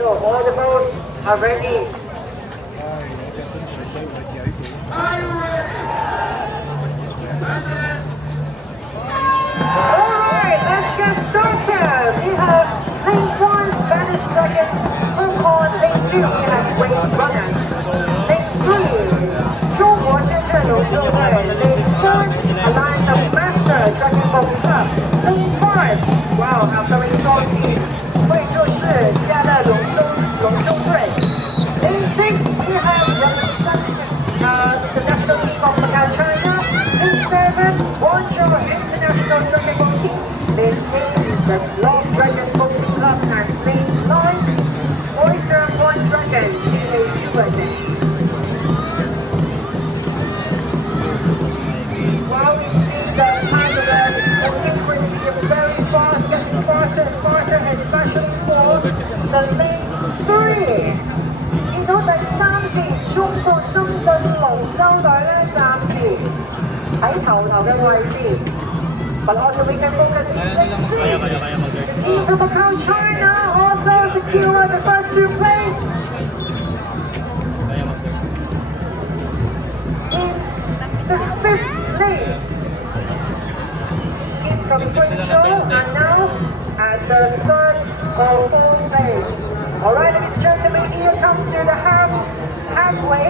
So all the boats are ready. Alright, let's get started. We have lane 1, Spanish Dragon, Hong Kong. Lane 2, we have Wave Runner. Lane 3, 中国先生龙舟队. Lane 4, Alliance of Master Dragon Boat Club. Lane 5, wow, our very strong team. 会就是家乐龙舟队. Lane 6, we have the national team of Macau, China. Lane 7, Guangzhou International Dragon Boat Team. Lane 8, the Sloth Dragon Boating Club. And Lane 9, Oyster One Dragon, CA USA. While we see the time of the frequency of very fast, getting faster and faster, especially for the lane 3. 見到第3線中國深圳龍舟隊咧，暫時喺頭嘅位置。But also we can focus on lane 6. The team from Macau, China also secure the first 2 places. In the 5th lane. Team from Guangzhou are now at the 3rd or 4th place. Alright, ladies and gentlemen, here comes to the halfway.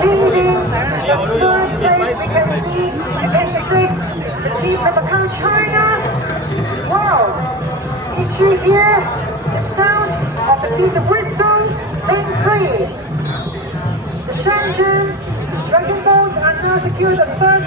Leading the first place, we can see lane 6, the team from Macau, China. Wow! Did you hear the sound of the beat of wisdom? Lane 3. The Shenzhen Dragon Boats are now secured the 3rd